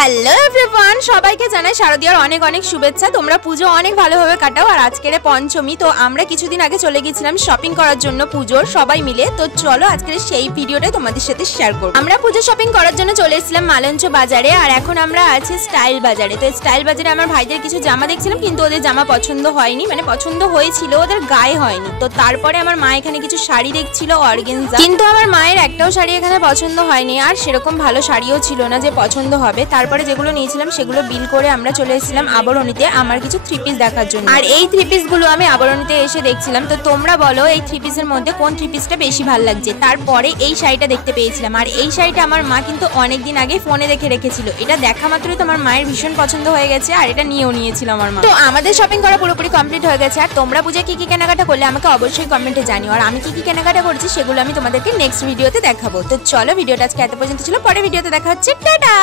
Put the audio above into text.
Hello everyone, সবাইকে জানাই শারদীয়ার অনেক অনেক শুভেচ্ছা। তোমরা পুজো অনেক ভালোভাবে কাটাও। আর আজকের পঞ্চমী, তো আমরা কিছুদিন আগে চলে গেছিলাম শপিং করার জন্য পুজোর সবাই মিলে। তো চলো আজকের সেই ভিডিওটাই তোমাদের সাথে শেয়ার করব। আমরা পুজো শপিং করার জন্য চলে এসেছিলাম মালঞ্চ বাজারে, আর এখন আমরা আছি স্টাইল বাজারে। তো স্টাইল বাজারে আমার ভাইদের কিছু জামা দেখছিলাম, কিন্তু ওদের জামা পছন্দ হয়নি, মানে পছন্দ হয়েছিল ওদের গায়ে হয়নি। তো তারপরে আমার মা এখানে কিছু শাড়ি দেখছিল অর্গানজা, কিন্তু আমার মায়ের একটাও শাড়ি এখানে পছন্দ হয়নি, আর সেরকম ভালো শাড়িও ছিল না যে পছন্দ হবে। তারপরে যেগুলো নিয়েছিলাম সেগুলো বিল করে আমরা চলে এসেছিলাম আবরণীতে আমার কিছু থ্রি পিস দেখার জন্য। আর এই থ্রি পিস গুলো আমি আবরণীতে এসে দেখছিলাম। তো তোমরা বলো এই থ্রি পিসের মধ্যে কোন থ্রি পিসটা বেশি ভালো লাগছে। তারপরে এই শাড়িটা দেখতে পেয়েছিলাম, আর এই শাড়িটা আমার মা কিন্তু অনেকদিন আগে ফোনে দেখে রেখেছিল। এটা দেখা মাত্রই তো আমার মায়ের ভীষণ পছন্দ হয়ে গেছে, আর এটা নিয়েও নিয়েছিল আমার মা। তো আমাদের শপিং করা পুরোপুরি কমপ্লিট হয়ে গেছে। আর তোমরা বুঝে কি কি কেনাকাটা করলে আমাকে অবশ্যই কমেন্টে জানিও, আর আমি কি কি কেনাকাটা করেছি সেগুলো আমি তোমাদেরকে নেক্সট ভিডিওতে দেখাবো। তো চলো, ভিডিওটা আজকে এত পর্যন্ত ছিল, পরে ভিডিওতে দেখা হচ্ছে, টাটা।